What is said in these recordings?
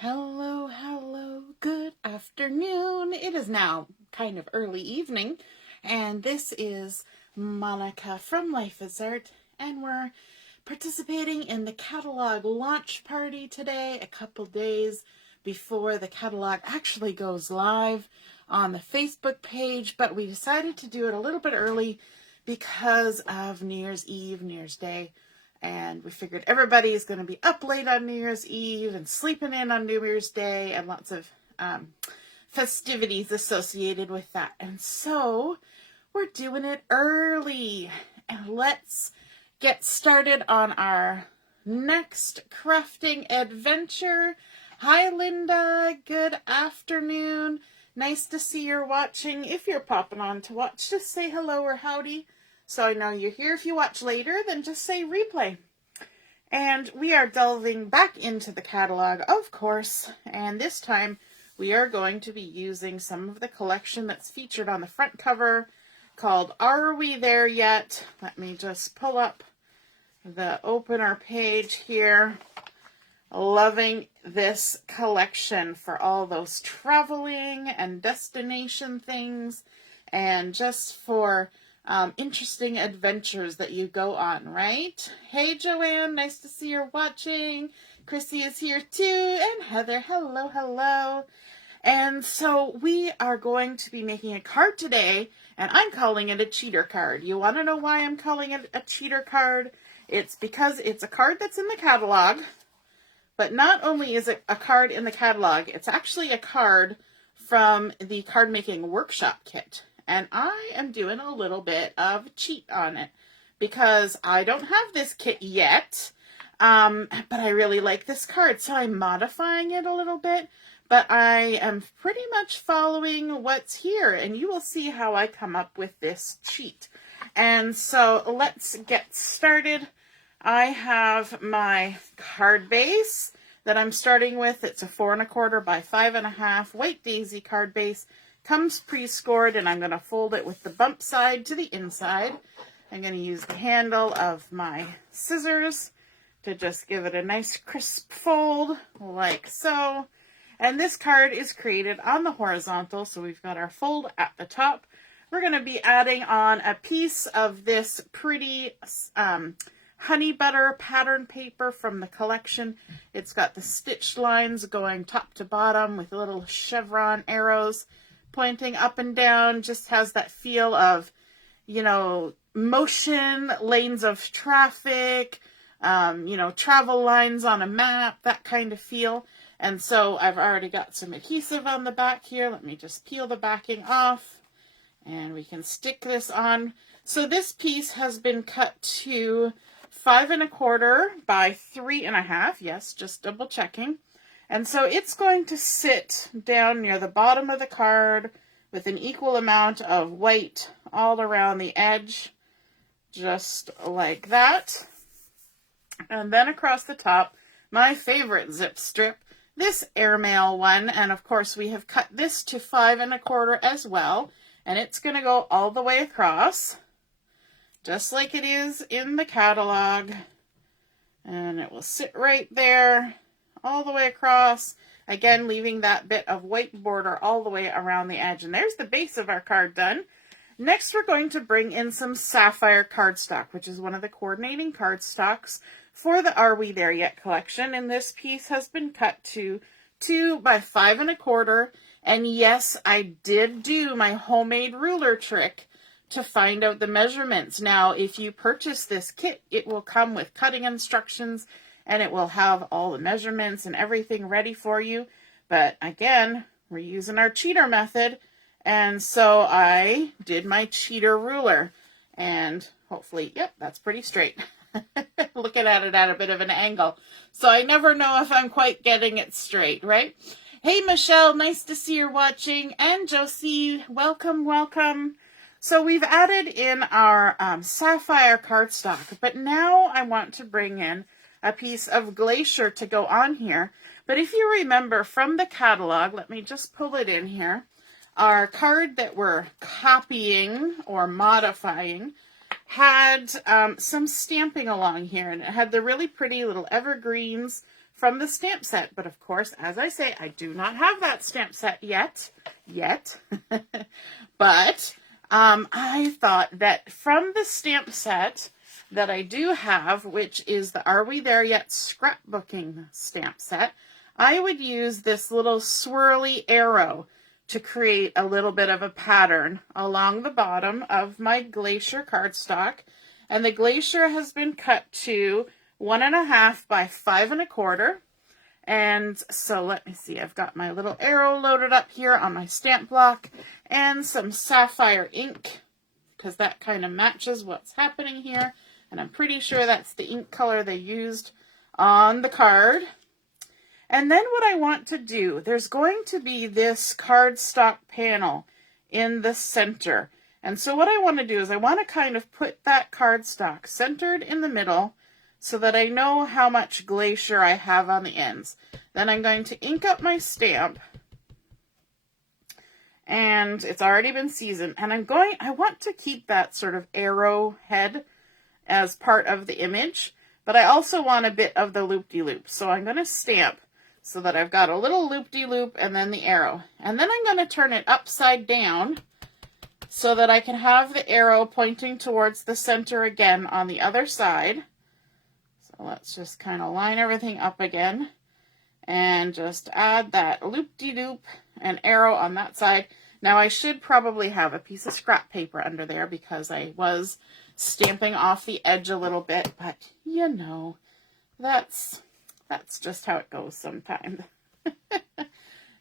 Hello, hello, good afternoon. It is now kind of early evening, and this is Monica from Life is Art, and we're participating in the catalog launch party today, a couple days before the catalog actually goes live on the Facebook page, but we decided to do it a little bit early because of New Year's Eve, New Year's Day. And we figured everybody is going to be up late on New Year's Eve and sleeping in on New Year's Day and lots of festivities associated with that. And so we're doing it early. And let's get started on our next crafting adventure. Hi, Linda. Good afternoon. Nice to see you're watching. If you're popping on to watch, just say hello or howdy. So I know you're here. If you watch later, then just say replay. And we are delving back into the catalog, of course. And this time we are going to be using some of the collection that's featured on the front cover called Are We There Yet? Let me just pull up the opener page here. Loving this collection for all those traveling and destination things and just for interesting adventures that you go on, right? Hey, Joanne, nice to see you're watching. Chrissy is here too, and Heather, hello, hello. And so we are going to be making a card today, and I'm calling it a cheater card. You want to know why I'm calling it a cheater card? It's because it's a card that's in the catalog, but not only is it a card in the catalog, it's actually a card from the card making workshop kit. And I am doing a little bit of cheat on it because I don't have this kit yet, but I really like this card. So I'm modifying it a little bit, but I am pretty much following what's here. And you will see how I come up with this cheat. And so let's get started. I have my card base that I'm starting with. It's a 4 1/4 by 5 1/2 white daisy card base. Comes pre-scored, and I'm going to fold it with the bump side to the inside. I'm going to use the handle of my scissors to just give it a nice crisp fold, like so. And this card is created on the horizontal, so we've got our fold at the top. We're going to be adding on a piece of this pretty honey butter pattern paper from the collection. It's got the stitched lines going top to bottom with little chevron arrows pointing up and down. Just has that feel of, you know, motion, lanes of traffic, travel lines on a map, that kind of feel. And so I've already got some adhesive on the back here. Let me just peel the backing off and we can stick this on. So this piece has been cut to 5 1/4 by 3 1/2. Yes, just double checking. And so it's going to sit down near the bottom of the card with an equal amount of white all around the edge, just like that. And then across the top, my favorite zip strip, this airmail one. And of course we have cut this to 5 1/4 as well. And it's going to go all the way across, just like it is in the catalog. And it will sit right there all the way across, again leaving that bit of white border all the way around the edge. And there's the base of our card done. Next we're going to bring in some Sapphire cardstock, which is one of the coordinating cardstocks for the Are We There Yet collection. And this piece has been cut to 2 by 5 1/4. And yes, I did do my homemade ruler trick to find out the measurements. Now, if you purchase this kit, it will come with cutting instructions and it will have all the measurements and everything ready for you. But again, we're using our cheater method. And so I did my cheater ruler. And hopefully, yep, that's pretty straight. Looking at it at a bit of an angle. So I never know if I'm quite getting it straight, right? Hey, Michelle, nice to see you're watching. And Josie, welcome, welcome. So we've added in our Sapphire cardstock, but now I want to bring in a piece of glacier to go on here. But if you remember from the catalog, let me just pull it in here, our card that we're copying or modifying had some stamping along here, and it had the really pretty little evergreens from the stamp set. But of course, as I say, I do not have that stamp set yet. But I thought that from the stamp set that I do have, which is the Are We There Yet Scrapbooking Stamp Set, I would use this little swirly arrow to create a little bit of a pattern along the bottom of my Glacier cardstock. And the Glacier has been cut to 1.5 by 5 1/4. And so let me see, I've got my little arrow loaded up here on my stamp block and some Sapphire ink, because that kind of matches what's happening here. And I'm pretty sure that's the ink color they used on the card. And then what I want to do, there's going to be this cardstock panel in the center. And so what I want to do is I want to kind of put that cardstock centered in the middle so that I know how much Glacier I have on the ends. Then I'm going to ink up my stamp. And it's already been seasoned. And I want to keep that sort of arrow head as part of the image. But I also want a bit of the loop-de-loop. So I'm going to stamp so that I've got a little loop-de-loop and then the arrow. And then I'm going to turn it upside down so that I can have the arrow pointing towards the center again on the other side. So let's just kind of line everything up again and just add that loop-de-loop and arrow on that side. Now I should probably have a piece of scrap paper under there because I was stamping off the edge a little bit, but you know, that's just how it goes sometimes.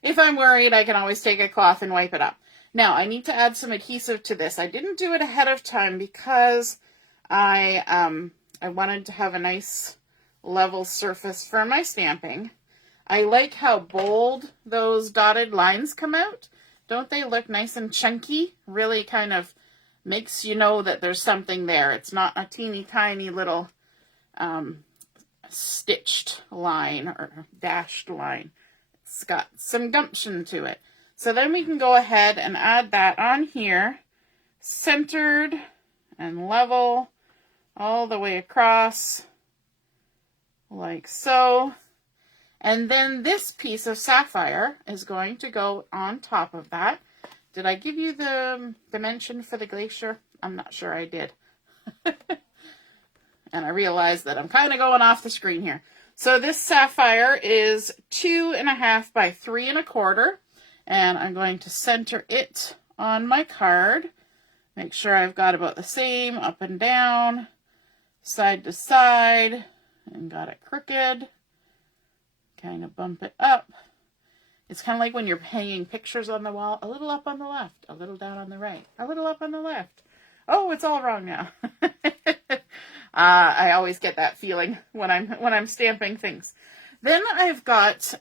If I'm worried, I can always take a cloth and wipe it up. Now, I need to add some adhesive to this. I didn't do it ahead of time because I wanted to have a nice level surface for my stamping. I like how bold those dotted lines come out. Don't they look nice and chunky? Really kind of makes you know that there's something there. It's not a teeny tiny little stitched line or dashed line. It's got some gumption to it. So then we can go ahead and add that on here, centered and level all the way across, like so. And then this piece of Sapphire is going to go on top of that. Did I give you the dimension for the Glacier? I'm not sure I did. And I realize that I'm kind of going off the screen here. So this Sapphire is 2.5 by 3 1/4. And I'm going to center it on my card. Make sure I've got about the same up and down, side to side, and got it crooked. Kind of bump it up. It's kind of like when you're hanging pictures on the wall, a little up on the left, a little down on the right, a little up on the left. Oh, it's all wrong now. I always get that feeling when I'm stamping things. Then I've got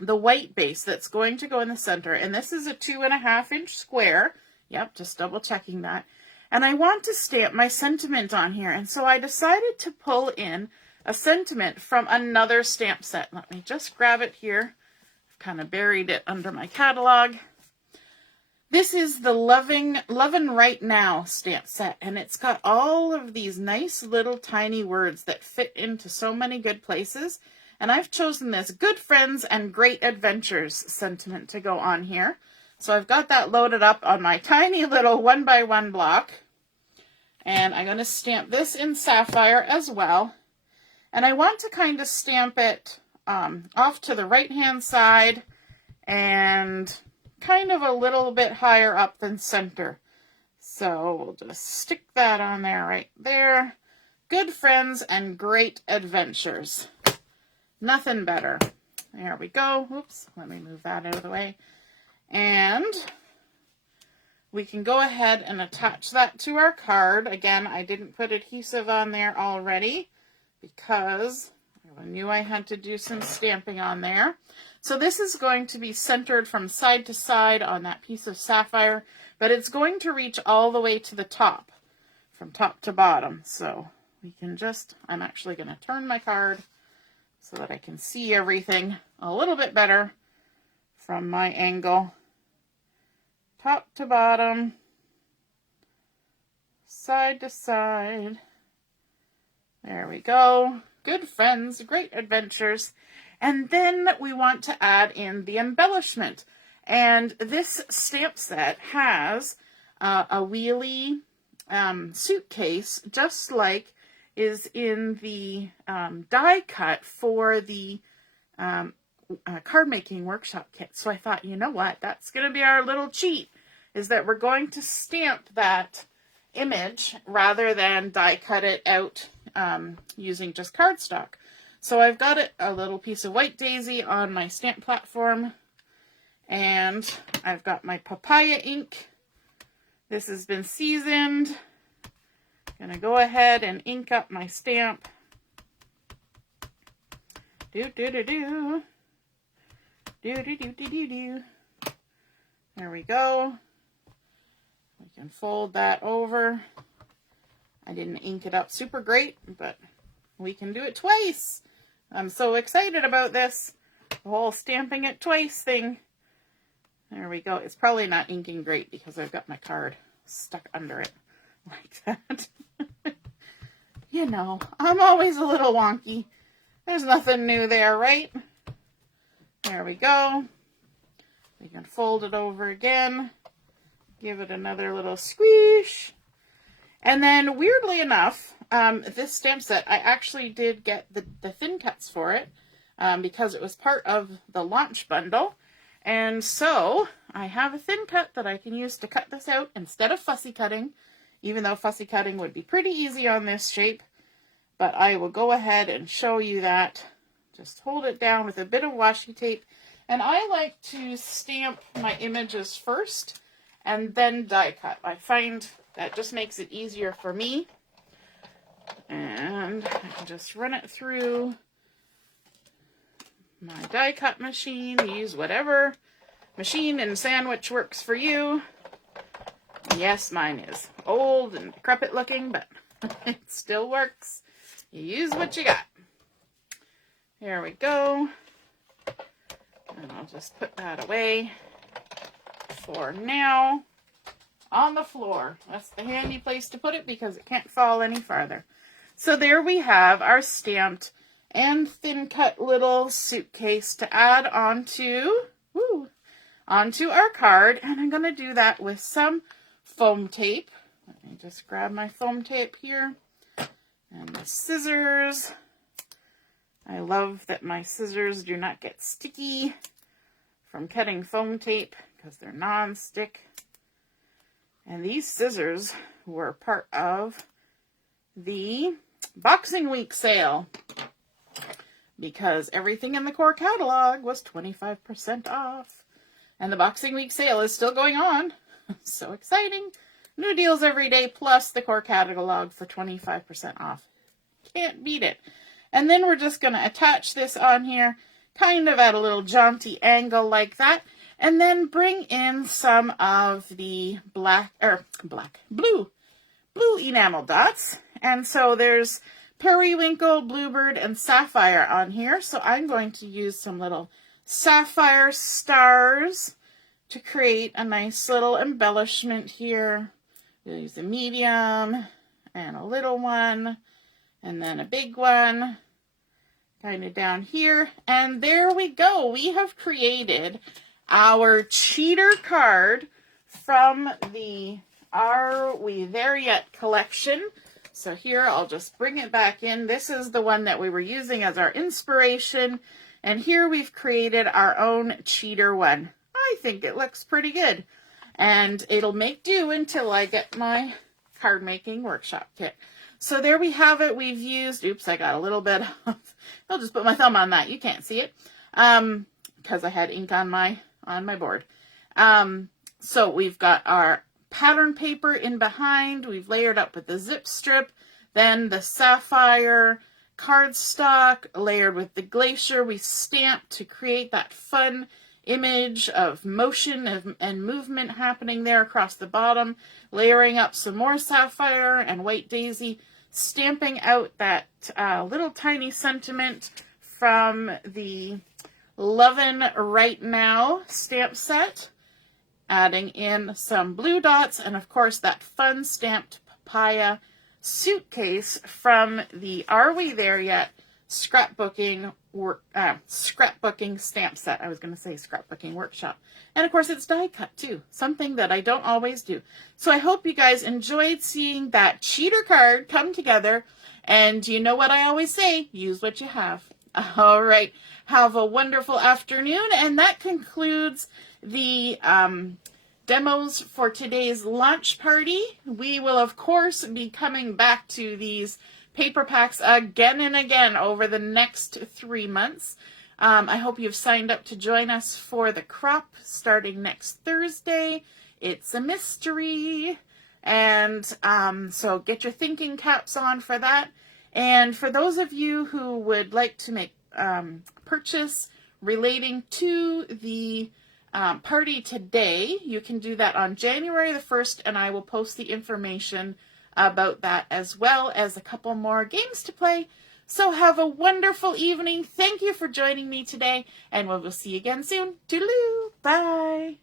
the white base that's going to go in the center, and this is a 2.5 inch square. Yep, just double checking that. And I want to stamp my sentiment on here, and so I decided to pull in a sentiment from another stamp set. Let me just grab it here. I've kind of buried it under my catalog. This is the Lovin' Right Now stamp set, and it's got all of these nice little tiny words that fit into so many good places. And I've chosen this Good Friends and Great Adventures sentiment to go on here. So I've got that loaded up on my tiny little 1x1 block. And I'm going to stamp this in Sapphire as well. And I want to kind of stamp it off to the right-hand side and kind of a little bit higher up than center. So we'll just stick that on there right there. Good Friends and Great Adventures. Nothing better. There we go. Oops, let me move that out of the way. And we can go ahead and attach that to our card. Again, I didn't put adhesive on there already because I knew I had to do some stamping on there. So this is going to be centered from side to side on that piece of Sapphire, but it's going to reach all the way to the top, from top to bottom. So we can just, I'm actually going to turn my card so that I can see everything a little bit better from my angle. Top to bottom, side to side. There we go. Good friends, great adventures. And then we want to add in the embellishment. And this stamp set has a wheelie suitcase, just like is in the die cut for the card making workshop kit. So I thought, you know what, that's going to be our little cheat, is that we're going to stamp that image rather than die cut it out using just cardstock. So I've got a little piece of white daisy on my stamp platform, and I've got my Papaya ink. This has been seasoned. I'm gonna go ahead and ink up my stamp. There we go. We can fold that over. I didn't ink it up super great, but we can do it twice. I'm so excited about this. The whole stamping it twice thing. There we go. It's probably not inking great because I've got my card stuck under it like that. You know, I'm always a little wonky. There's nothing new there, right? There we go. We can fold it over again. Give it another little squish. And then, weirdly enough, this stamp set, I actually did get the thin cuts for it because it was part of the launch bundle. And so, I have a thin cut that I can use to cut this out instead of fussy cutting, even though fussy cutting would be pretty easy on this shape. But I will go ahead and show you that. Just hold it down with a bit of washi tape. And I like to stamp my images first and then die cut. I find that just makes it easier for me. And I can just run it through my die cut machine. Use whatever machine and sandwich works for you. Yes, mine is old and decrepit looking, but it still works. You use what you got. Here we go. And I'll just put that away for now on the floor. That's the handy place to put it because it can't fall any farther. So there we have our stamped and thin cut little suitcase to add onto our card. And I'm going to do that with some foam tape. Let me just grab my foam tape here and the scissors. I love that my scissors do not get sticky from cutting foam tape because they're non-stick. And these scissors were part of the Boxing Week sale because everything in the core catalog was 25% off. And the Boxing Week sale is still going on. So exciting. New deals every day plus the core catalog for 25% off. Can't beat it. And then we're just going to attach this on here, kind of at a little jaunty angle like that. And then bring in some of the blue enamel dots. And so there's Periwinkle, Bluebird, and Sapphire on here. So I'm going to use some little Sapphire stars to create a nice little embellishment here. We'll use a medium and a little one. And then a big one, kind of down here. And there we go. We have created our cheater card from the Are We There Yet collection. So here, I'll just bring it back in. This is the one that we were using as our inspiration. And here we've created our own cheater one. I think it looks pretty good. And it'll make do until I get my card making workshop kit. So there we have it. We've used, oops, I got a little bit of, I'll just put my thumb on that. You can't see it because I had ink on my board. So we've got our pattern paper in behind. We've layered up with the zip strip, then the Sapphire cardstock layered with the glacier. We stamped to create that fun image of motion and movement happening there across the bottom, layering up some more Sapphire and white daisy, stamping out that little tiny sentiment from the Lovin' Right Now stamp set, adding in some blue dots, and of course that fun stamped Papaya suitcase from the Are We There Yet scrapbooking stamp set. I was going to say scrapbooking workshop. And of course it's die cut too, something that I don't always do. So I hope you guys enjoyed seeing that cheater card come together. And you know what I always say, use what you have. All right, have a wonderful afternoon. And that concludes the demos for today's launch party. We will, of course, be coming back to these paper packs again and again over the next 3 months. I hope you've signed up to join us for the crop starting next Thursday. It's a mystery. And so get your thinking caps on for that. And for those of you who would like to make purchase relating to the party today, you can do that on January the 1st, and I will post the information about that as well as a couple more games to play. So have a wonderful evening. Thank you for joining me today, and we'll see you again soon. Toodaloo. Bye.